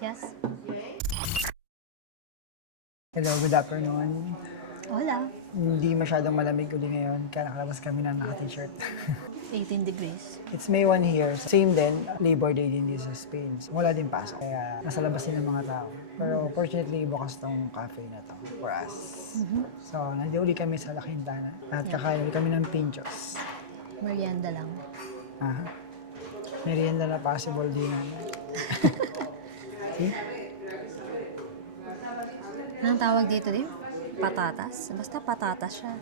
Yes. Hello, good afternoon. Hola. Hindi masyadong malamig uli ngayon, kaya nakalabas kami na naka-t-shirt. 18 degrees. It's May 1 here. Same din, Labor Day din dito sa Spain. So, wala din pasok, kaya nasa labas din ng mga tao. Pero fortunately, bukas tong cafe na to for us. So, nandiyo uli kami sa La Quintana at kakain uli kami ng pinchos. Merienda lang. Aha. Merienda na possible din namin. See? Anong tawag dito din? Patatas? Basta patatas siya.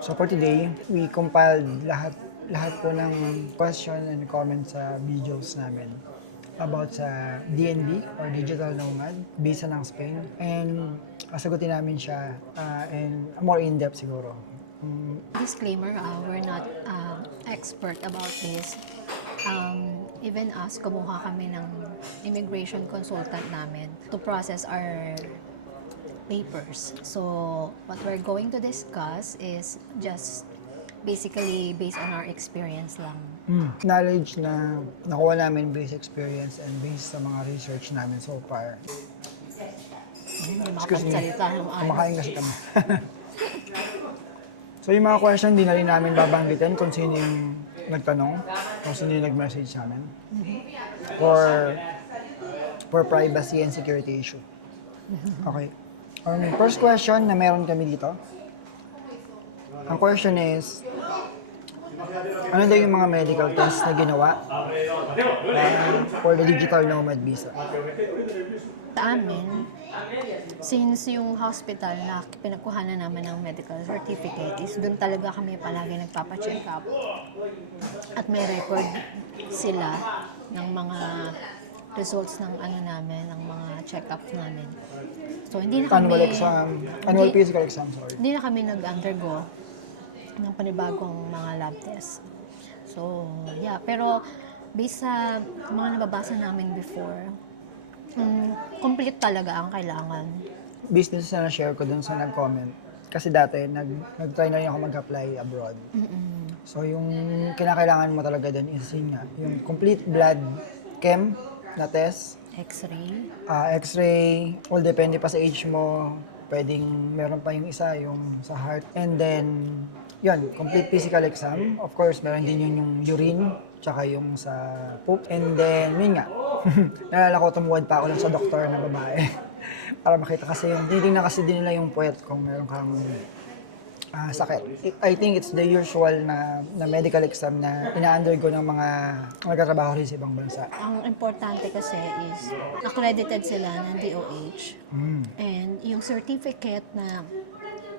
So for today, we compiled lahat po ng question and comments sa videos namin about sa DNB or Digital Nomad, visa ng Spain. And sagutin namin siya and more in-depth siguro. Disclaimer, we're not expert about this. Even us, kumuha kami ng immigration consultant namin to process our papers. So, what we're going to discuss is just basically based on our experience lang. Knowledge na nakuha namin based experience and based sa mga research namin so far. Hindi Excuse me, makapagsalita ng ayos. kumakain kasi kami. So yung mga question, di na rin namin babanggitin kung sino yung nagtanong o sino yung nag-message sa amin. For privacy and security issue. Okay. First question na meron kami dito. Ang question is, ano daw yung mga medical tests na ginawa for the digital nomad visa? Sa amin, since yung hospital na pinagkuhanan namin ng medical certificate is doon talaga kami palagi nagpapacheck up. At may record sila ng mga results ng ano namin, ng mga check-ups namin. So hindi na kami... Annual physical exam, sorry. Hindi na kami nag-undergo ng panibagong mga lab test. So, yeah. Pero, based sa mga nababasa namin before, complete talaga ang kailangan. Business na share ko dun sa nag-comment. Kasi dati, nag-try na rin ako mag-apply abroad. So, yung kinakailangan mo talaga dun is yun nga, yung complete blood chem na test, X-ray. X-ray, all depende pa sa age mo. Pwedeng meron pa yung isa, yung sa heart. And then, yun, complete physical exam. Of course, meron din yun yung urine, tsaka yung sa poop. And then, yun nga, nalala ko, tumuwad pa ako lang sa doktor na babae. Para makita kasi yung, hindi na kasi din nila yung puwet kung meron kang sakit. I think it's the usual na medical exam na ina-undergo ng mga nagtatrabaho rin sa ibang bansa. Ang importante kasi is accredited sila ng DOH. And yung certificate na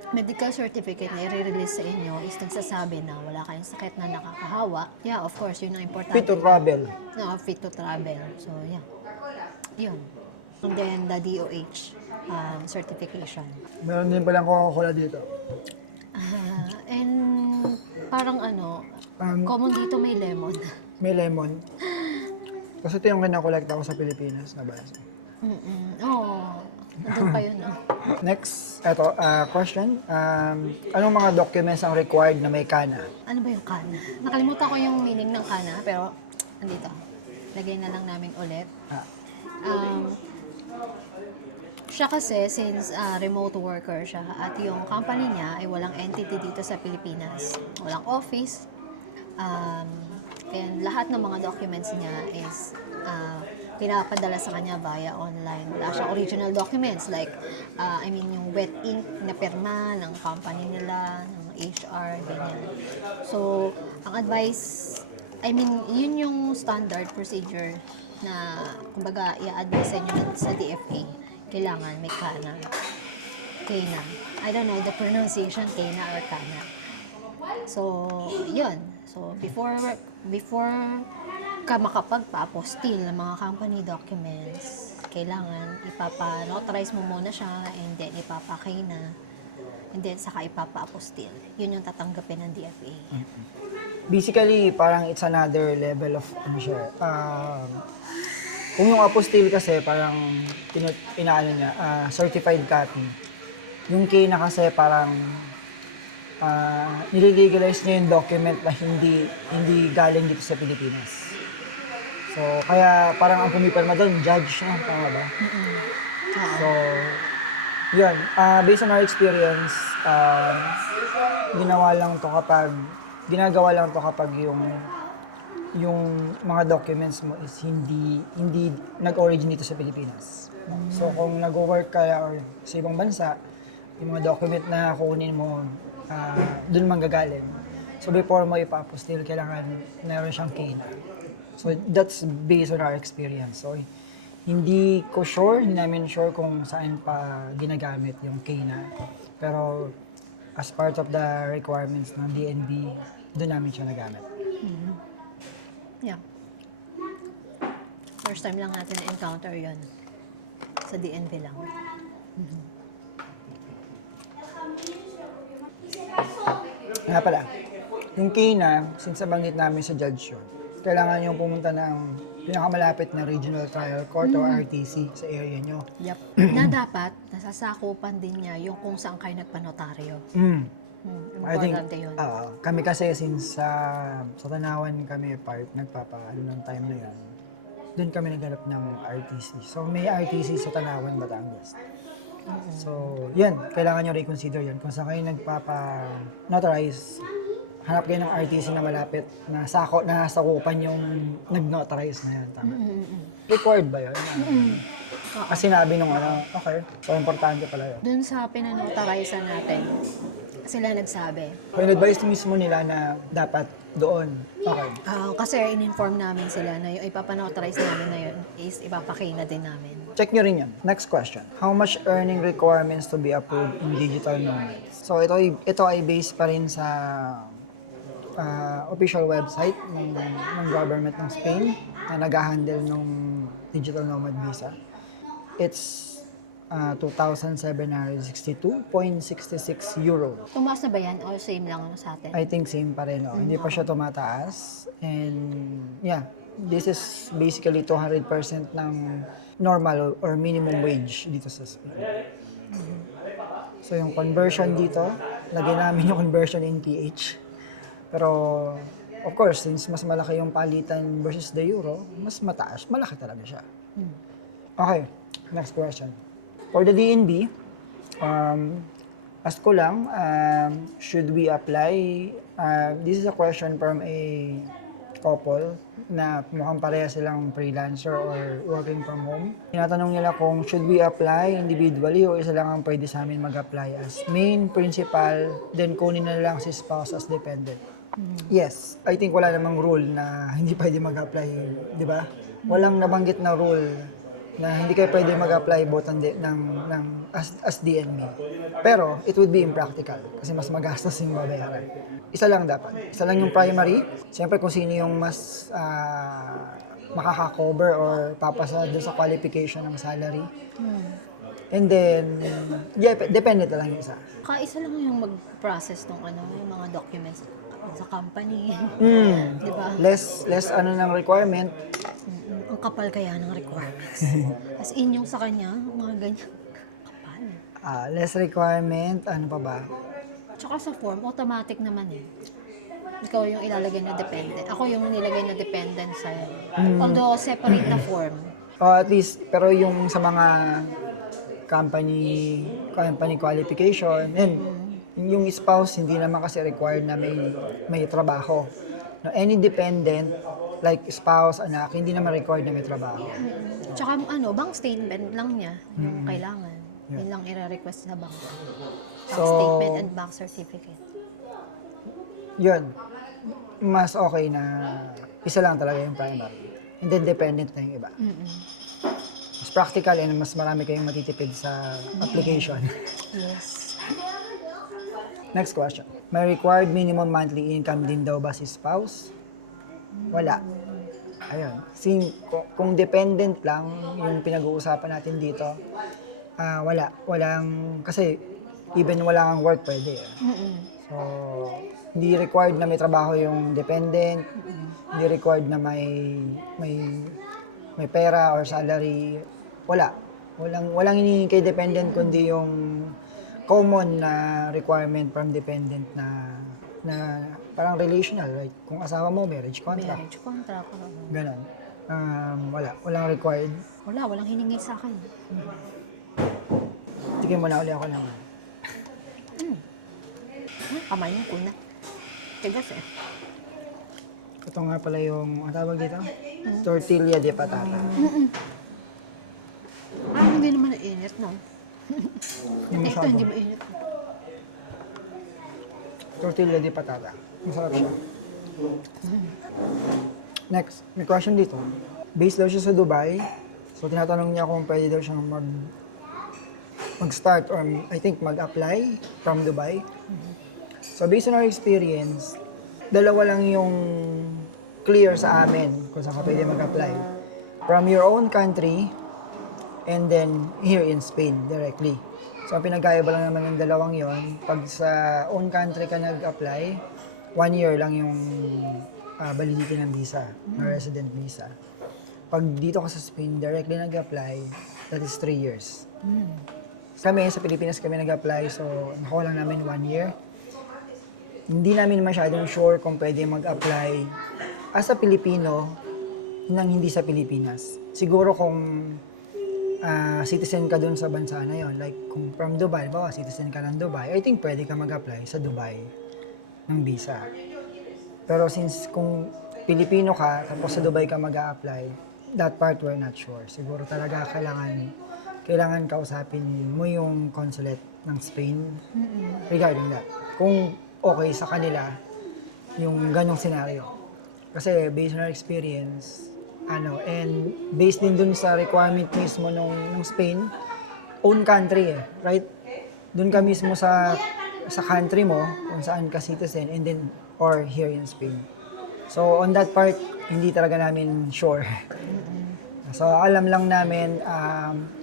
medical certificate na i-release sa inyo is nagsasabi na wala kayong sakit na nakakahawa. Yeah, of course, yun ang importante. Fit to travel. No, fit to travel. So, yeah. Yun. And then, the DOH certification. Meron din palang Coca-Cola dito. And parang common dito may lemon. May lemon. Kasi ito yung kinakolekta ko sa Pilipinas na bansa. Oo. Nandun pa yun, no? Next, eto, question. Anong mga documents ang required na may kana? Ano ba yung kana? Nakalimutan ko yung meaning ng kana, pero andito. Lagay na lang namin ulit. Siya kasi, since remote worker siya, at yung company niya ay walang entity dito sa Pilipinas. Walang office. And lahat ng mga documents niya is pinapadala sa kanya via online. Wala siyang original documents like, yung wet ink na pirma ng company nila, ng HR, ganyan. So, ang advice, yun yung standard procedure na, kumbaga, i-advise sa inyo sa DFA. Kailangan may kana. Kana. I don't know the pronunciation, kana or kana. So, yun. So, before ka makapagpa-apostil ng mga company documents, kailangan ipapa-notarize mo muna siya and then ipapa-kana and then saka ipapa-apostil. Yun yung tatanggapin ng DFA. Basically, parang it's another level of, kung yung apostille kasi parang certified copy. Yung Kina kasi parang nililegalize niya yung document na hindi galing dito sa Pilipinas. So, kaya parang ang pumipirma doon, judge na, tama ba? Oo. So, yun. Based on our experience, ginagawa lang to kapag yung mga documents mo is hindi nag-originate sa Pilipinas. So, kung nag-work ka or sa ibang bansa, yung mga document na kukunin mo, dun manggagaling. So, before mo ipa-apostille, kailangan meron siyang KINA. So, that's based on our experience. So, hindi namin sure kung saan pa ginagamit yung KINA. Pero, as part of the requirements ng DNB, doon namin siya nagamit. Yeah. First time lang natin na-encounter yun. Sa DNB lang. Nga pala, yung KINA, since nabanggit namin sa judge yun, kailangan yung pumunta ng pinakamalapit na regional trial court o RTC sa area nyo. Yep. Na dapat, nasasakupan din niya yung kung saan kayo nagpanotaryo. I think, Importante yun. kami kasi since sa Tanawan kami nagpapaano ng time na yan, doon kami naghanap ng RTC. So may RTC sa Tanawan, Batangas. So, yan, kailangan nyo reconsider yun. Kung saan kayo nagpapa-notarize, hanap kayo ng RTC na malapit, na sakupan yung nag-notarize na yan. Tama. Required ba yun? Kasi sinabi nung okay. So, importante pala yun. Dun sa pinanotarize natin, sila nagsabi. In-advise mismo nila na dapat doon. Okay. Kasi in-inform namin sila na yung ipapanotorize namin na yun is ipapakina din namin. Check nyo rin yan. Next question. How much earning requirements to be approved in digital nomads? So, ito ay based pa rin sa official website ng government ng Spain na nag-handle ng digital nomad visa. It's 2,762.66 euro. Tumaas na ba yan o same lang sa atin? I think same pa rin. Hindi pa siya tumataas. And yeah, this is basically 200% ng normal or minimum wage dito sa Spain. So yung conversion dito, lagyan namin yung conversion in PH. Pero of course, since mas malaki yung palitan versus the euro, mas mataas, malaki talaga siya. Okay, next question. For the DNB, ask ko lang, should we apply? This is a question from a couple na mukhang pareha silang freelancer or working from home. Tinatanong nila kung should we apply individually o isa lang ang pwede sa amin mag-apply as main, principal, then kunin na lang si spouse as dependent. Yes, I think wala namang rule na hindi pwede mag-apply, di ba? Walang nabanggit na rule na hindi kayo pwede mag-apply both as DNB. Pero, it would be impractical kasi mas magastos yung babayaran. Isa lang dapat. Isa lang yung primary. Siyempre, kung sino yung mas makaka-cover or papasa doon sa qualification ng salary. And then, depende na lang yung isa. Kaisa lang yung mag-process ng yung mga documents sa company. Di ba? Less ng requirement. Ang kapal kaya ng requirements. As in yung sa kanya, mga ganyan. Kapal. Less requirement, ano pa ba? Tsaka sa form, automatic naman eh. Ikaw yung ilalagay na dependent. Ako yung nilagay na dependent sa'yo. Although separate na form. At least, pero yung sa mga company qualification, and yung spouse, hindi naman kasi required na may trabaho. No, any dependent, like spouse, anak, hindi naman required na may trabaho. Tsaka bank statement lang niya yung kailangan. Yun lang i-request sa bank. Bank statement and bank certificate. Yun. Mas okay na isa lang talaga yung primary. And then dependent na yung iba. Mas practical and mas marami kayong matitipid sa application. Yes. Next question. May required minimum monthly income din daw ba si spouse? Wala. Ayun. Kung dependent lang yung pinag-uusapan natin dito, wala. Kasi even wala kang work, pwede. So, hindi required na may trabaho yung dependent, hindi required na may pera or salary. Walang hinihingi kay dependent kundi yung common na requirement from dependent na parang relational, right? Kung asawa mo, marriage contract. Marriage contract. Ganon. Walang required. Walang hiningi sa akin. Tignan mo na uli ako naman. Kamay mo, kuna. Tigas eh. Ito nga pala yung, ang tawag dito? Tortilla de patata. Hindi naman nainit, no? Yung Ito, masyado. hindi mainit. Tortilla de patata. Masarap siya. Next, may question dito. Based daw siya sa Dubai. So, tinatanong niya kung pwede daw siyang mag-start or I think mag-apply from Dubai. So, based on our experience, dalawa lang yung clear sa amin kung saan ka pwede mag-apply. From your own country and then here in Spain directly. So, ang pinagkaiba lang naman ng dalawang yon. Pag sa own country ka nag-apply, 1 year lang yung validity ng visa, ng resident visa. Pag dito ka sa Spain, directly nag-apply, that is 3 years. Kami, sa Pilipinas kami nag-apply, so nakuha lang namin 1 year. Hindi namin masyadong sure kung pwede mag-apply as a Pilipino nang hindi sa Pilipinas. Siguro kung citizen ka dun sa bansa na yon, like kung from Dubai, bawa citizen ka ng Dubai, I think pwede ka mag-apply sa Dubai ng visa. Pero since kung Pilipino ka, tapos sa Dubai ka mag-a-apply, that part we're not sure. Siguro talaga kailangan kausapin mo yung consulate ng Spain regarding that. Kung okay sa kanila yung ganong scenario. Kasi based on our experience, and based din dun sa requirement mismo ng Spain, own country right? Dun ka mismo sa country mo, kung saan ka citizen, and then, or here in Spain. So, on that part, hindi talaga namin sure. So, alam lang namin,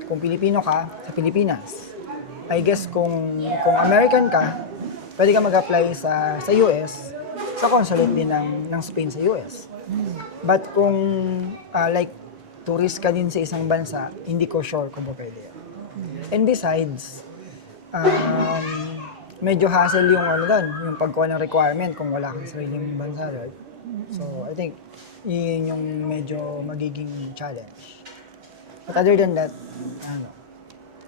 kung Pilipino ka, sa Pilipinas. I guess kung American ka, pwede ka mag-apply sa US, sa consulate din ng Spain sa US. But kung, like, tourist ka din sa isang bansa, hindi ko sure kung pwede. And besides, medyo hassle yung yung pagkuha ng requirement kung wala kang sariling bansa doon. So, I think, yun yung medyo magiging challenge. But other than that,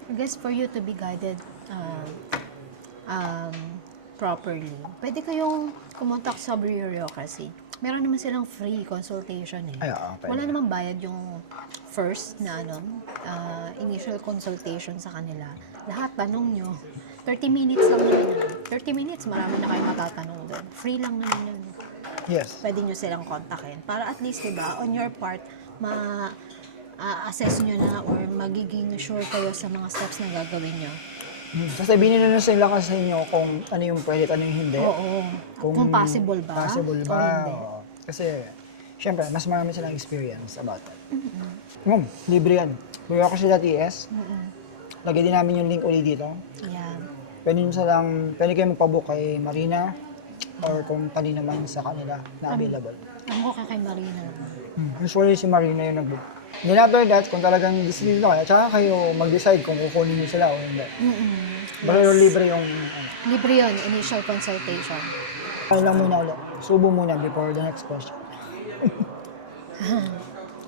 I guess for you to be guided properly, pwede kayong kumontak sa bureaucracy. Meron naman silang free consultation eh. Ay, oo, pwede. Wala namang bayad yung first na initial consultation sa kanila. Lahat tanong nyo. 30 minutes lang naman yun. 30 minutes, marami na kayo matatanong doon. Free lang naman yun. yes. Pwede nyo silang kontakin. Para at least, diba, on your part, assess nyo na or magiging sure kayo sa mga steps na gagawin nyo. Sasabihin nila sila kasi sa inyo kung ano yung pwede at ano yung hindi. Oo. Kung possible ba? Possible o ba? hindi. Oo. Kasi, syempre, mas marami silang experience about that. Libre yan. bureaucracy.es. Lagay din namin yung link ulit dito. Yeah. Pwede kayo magpabook kay Marina or kung kanina man sa kanila na available. Ang ko kay Marina. Usually si Marina yung nag-book. Then after that, kung talagang decision na kayo, tsaka kayo mag-decide kung kukunin niyo sila o hindi. Pero libre yung Libre yun, initial consultation. ano lang muna ulit. Subo muna before the next question.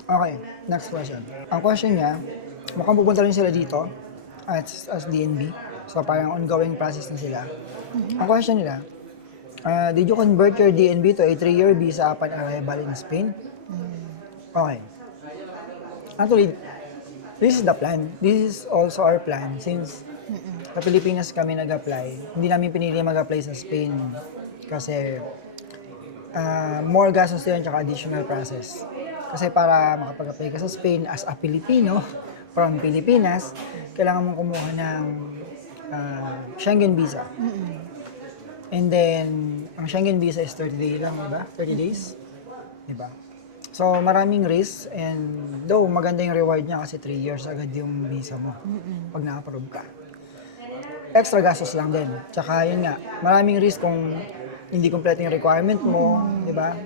Okay, next question. Ang question niya, mukhang pupunta rin sila dito as DNB. So parang ongoing process na sila. Ang question nila, did you convert your DNB to a 3-year visa upon arrival in Spain? Okay. Actually, this is the plan. This is also our plan since sa Pilipinas kami nag-apply. Hindi namin pinili mag-apply sa Spain kasi more gastos yun tsaka additional process. Kasi para makapag-apply ka sa Spain as a Filipino from Pilipinas, kailangan mong kumuha ng Schengen visa. And then, ang Schengen visa is 30 days lang, diba? 30 days? Diba? So, maraming risk and though maganda yung reward niya kasi 3 years agad yung visa mo pag na-approve ka. Extra gastos lang din. Tsaka yun nga, maraming risk kung hindi kompleto yung requirement mo, di ba?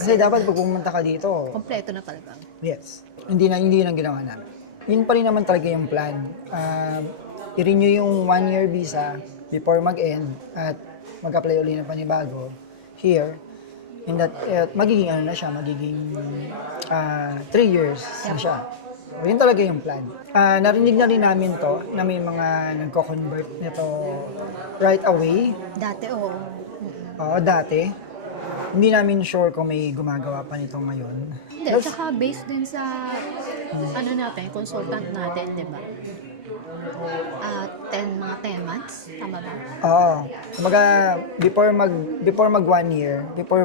Kasi dapat pag pumunta ka dito, Kompleto na talaga. yes. Hindi yun ang ginawa namin. Yun pa rin naman talaga yung plan. I-renew yung 1-year visa before mag-end at mag-apply ulit ng panibago here. in that, magiging ano na siya, magiging 3 years na siya. So, yun talaga yung plan. Narinig na rin namin to, na may mga nagko-convert nito right away. Dati, oo. Oo, dati. Hindi namin sure kung may gumagawa pa nito ngayon. Hindi, tsaka based din sa ano natin, consultant natin, di ba? 10 months, tama ba? Oo. Kumbaga, before mag 1 year, before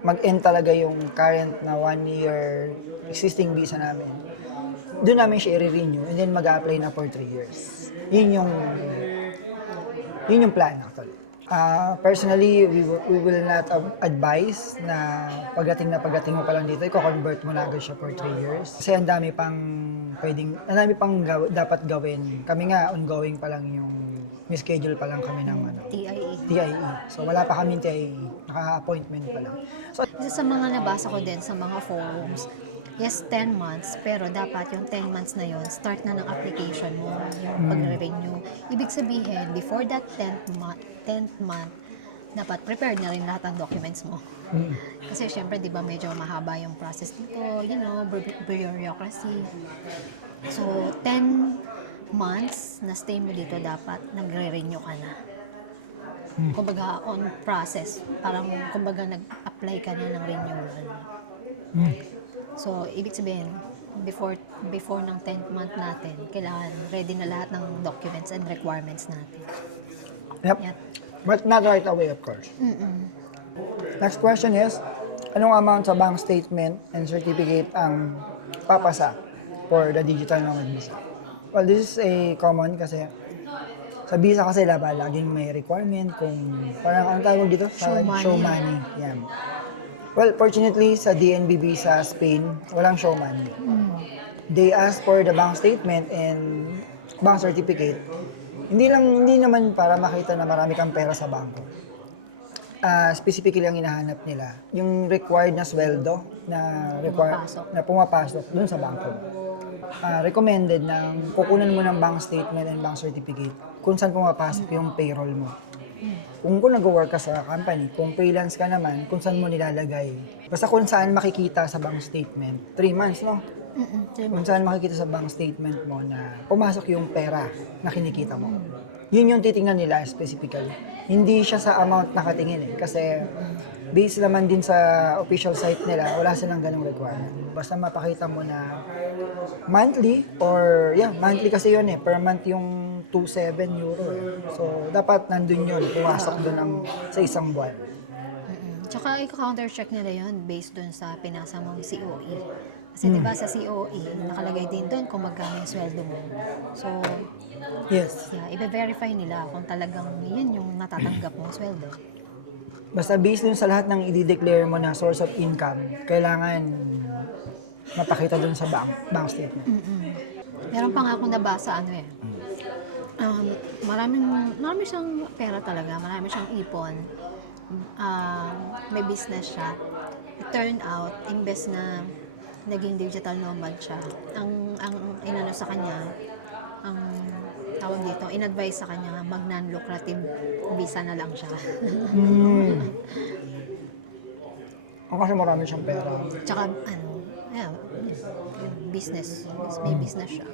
mag-end talaga yung current na 1 year existing visa namin, doon namin siya i-renew and then mag-apply na for 3 years. Yun yung plan actually. Personally, we will not advise na pagdating mo pa lang dito, i-convert mo na agad siya for 3 years. Kasi ang dami pang dapat gawin. Kami nga, ongoing pa lang yung, may schedule pa lang kami ng TIE. So wala pa kaming TIE, naka-appointment pa lang. So, Isa sa mga nabasa ko din sa mga forums, yes, 10 months, pero dapat yung 10 months na yon start na ng application mo, yung pag-renew. Ibig sabihin, before that 10th month, dapat prepared na rin lahat ng documents mo. Kasi syempre, di ba, medyo mahaba yung process dito, bureaucracy. So, 10 months na stay mo dito, dapat nagre-renew ka na. Kumbaga, on process, parang kumbaga nag-apply ka na ng renewal. So, ibig sabihin, before ng 10th month natin, kailangan ready na lahat ng documents and requirements natin. Yep. Yep. But not right away, of course. Next question is, anong amount sa bank statement and certificate ang papasa for the digital nomad visa? Well, this is a common kasi sa visa kasi laging may requirement kung parang ano tawag dito? Show money. Yan. Well, fortunately, sa DNB visa Spain, walang show money. They ask for the bank statement and bank certificate. Hindi naman para makita na marami kang pera sa bangko. Specifically ang hinahanap nila, yung required na sweldo na pumapasok dun sa bangko. Recommended na kukunan mo ng bank statement and bank certificate kung saan pumapasok yung payroll mo. Kung nag-work ka sa company, kung freelance ka naman, kung saan mo nilalagay. Basta kung saan makikita sa bank statement, 3 months, no? Kung saan makikita sa bank statement mo na pumasok yung pera na kinikita mo. Yun yung titingnan nila specifically. Hindi siya sa amount nakatingin kasi based naman din sa official site nila, wala silang ganung requirement. Basta mapakita mo na monthly monthly kasi yun per month yung 2.7 euro So, dapat nandun yun, pumasok dun sa isang buwan. Tsaka i-counter-check nila yun based dun sa pinasa mong COE. Kasi diba sa COE, nakalagay din dun kung magkano yung sweldo mo. So, Yes. i-verify nila kung talagang yun yung natatanggap mong sweldo. Basta based dun sa lahat ng i-declare mo na source of income, kailangan mapakita dun sa bank statement. Meron pa nga akong nabasa, marami siyang pera talaga, marami siyang ipon. May business siya. It turned out, imbes na naging digital nomad siya, ang inano sa kanya, ang tawag dito, in-advise sa kanya, mag non-lucrative visa na lang siya. Kasi marami siyang pera. Tsaka, business. May business siya.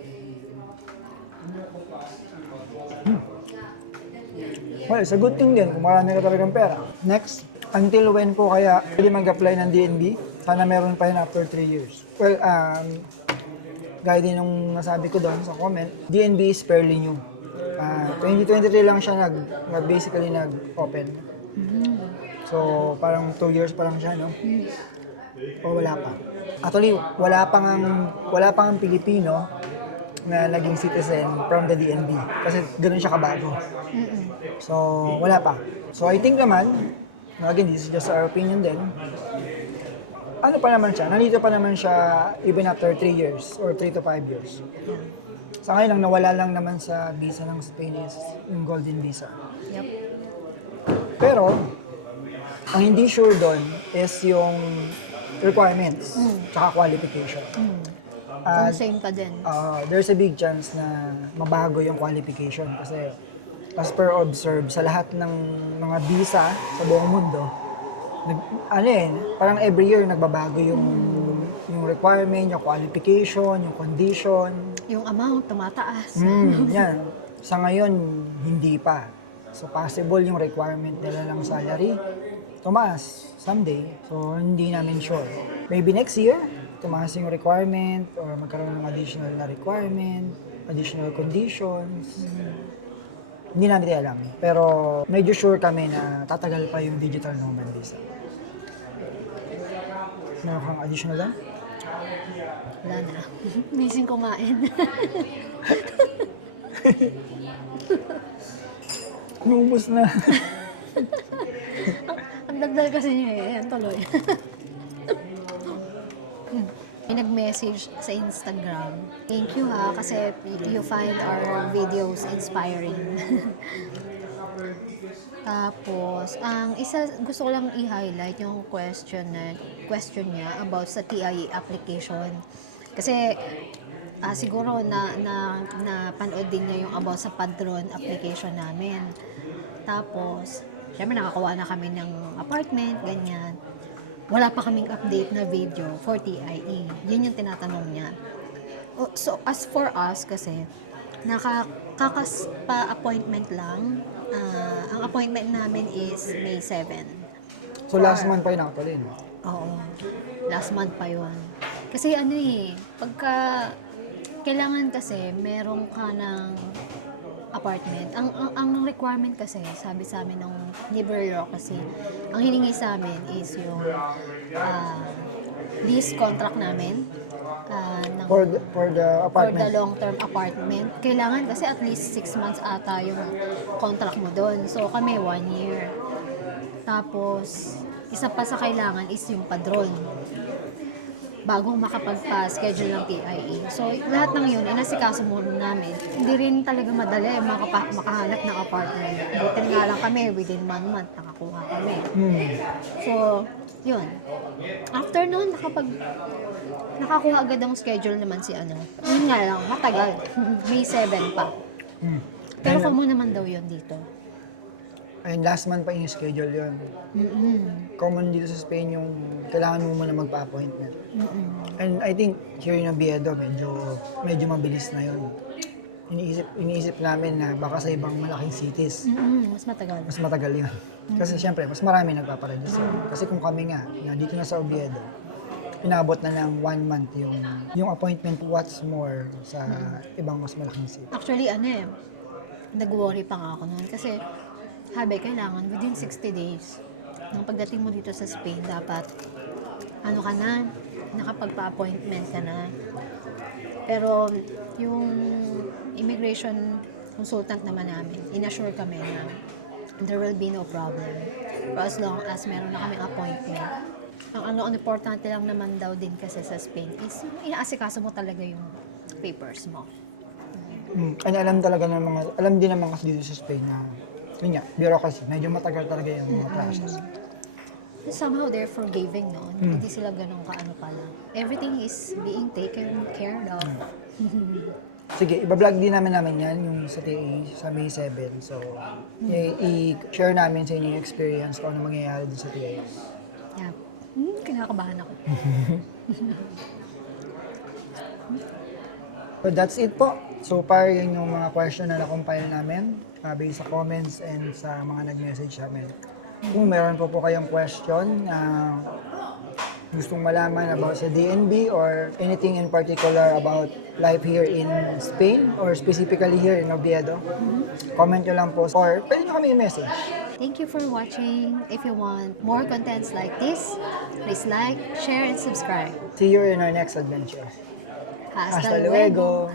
Well, it's a good thing din kung marami ka talagang pera. Next, until when po kaya pwede mag-apply ng DNB? Sana meron pa yun after 3 years. Well, gaya din nung nasabi ko doon sa comment, DNB is fairly new. 2023 lang siya basically nag-open. So, parang 2 years pa lang siya, no? O wala pa. Actually, wala pang ang Pilipino na naging citizen from the DNB. Kasi ganoon siya kabago. So, wala pa. So, I think naman, again, this is just our opinion din, ano pa naman siya, nandito pa naman siya even after 3 years or 3 to 5 years. Sa ngayon, ang nawala lang naman sa visa ng Spain is yung Golden Visa. Yep. Pero, ang hindi sure doon is yung requirements tsaka qualification. Kung same pa din. There's a big chance na mabago yung qualification kasi as per observe sa lahat ng mga visa sa buong mundo, Parang every year nagbabago yung requirement, yung qualification, yung condition. Yung amount, tumataas. Yan. Sa ngayon, hindi pa. So, possible yung requirement nila ng salary, tumaas someday. So, hindi namin sure. Maybe next year, tumaas yung requirement or magkaroon ng additional na requirement, additional conditions. Hindi namin alam. Pero medyo sure kami na tatagal pa yung digital nomad visa. Meron kang additional lang? Wala na. Missing kumain. Lumos na. Ang dagdal kasi niya eh. Ayan, tuloy. May nag-message sa Instagram. Thank you ha, kasi you find our videos inspiring. Tapos, ang isa gusto ko lang i-highlight yung question niya about sa TIE application. Kasi siguro napanood din niya yung about sa Padron application namin. Tapos, syempre nakakuha na kami ng apartment, ganyan. Wala pa kaming update na video for TIE. Yun yung tinatanong niya. So, as for us kasi, nakakakas pa appointment lang. Ang appointment namin is May 7. So last month pa yun actually, no? Oo. Last month pa yun. Kasi pagka kailangan kasi meron ka ng apartment. Ang requirement kasi, sabi sa amin ng bureaucracy, ang hiningi sa amin is yung lease contract namin. For the For the apartment. long-term apartment. Kailangan kasi at least 6 months ata yung contract mo doon. So kami 1 year. Tapos, isa pa sa kailangan is yung padron. Bago makapagpa-schedule ng TIE. So, lahat ng yun, inasikaso muna namin. Hindi rin talaga madali makahanap ng apartment. Buti nga lang kami, within 1 month, nakakuha kami. So, yun. After nun, nakakuha agad ang schedule naman si ano. Yun nga lang, matagal. May 7 pa. Pero kamo naman daw yun dito. Ayun, last month pa yung schedule yun. Common dito sa Spain yung kailangan mo muna magpa-appointment. And I think here in Oviedo, medyo mabilis na yun. Iniisip namin na baka sa ibang malaking cities, Mas matagal. mas matagal yun. Kasi siyempre, mas marami nagpaparegister. Kasi kung kami nga, na dito na sa Oviedo, inabot na ng 1 month yung appointment, what's more sa ibang mas malaking city. Actually, nag-worry pa nga ako noon. Kasi, kailangan within 60 days. Nang pagdating mo dito sa Spain, dapat, ka na, nakapagpa-appointment ka na. Pero, yung immigration consultant naman namin, inassure kami na there will be no problem. For as long as meron na kaming appointment. Ang importante lang naman daw din kasi sa Spain is inaasikaso mo talaga yung papers mo. And alam din naman kasi dito sa Spain na, yun nga, bureaucracy, medyo matagal talaga yung mga process. Somehow they're forgiving, no? Hindi sila ganun kaano pala. Everything is being taken care of. Sige, ibablog din namin yan, yung sa TA, sa May 7. So, i-share namin sa inyo yung experience kung ano mangyayari din sa TA. Yeah. Kinakabahan ako. So, that's it po. So far, yun yung mga question na na-compile namin based sa comments and sa mga nag-message sa amin. Kung meron po kayong question na gustong malaman about sa DNB or anything in particular about life here in Spain or specifically here in Oviedo, comment nyo lang po or pwede nyo kami i-message. Thank you for watching. If you want more contents like this, please like, share, and subscribe. See you in our next adventure. Hasta luego!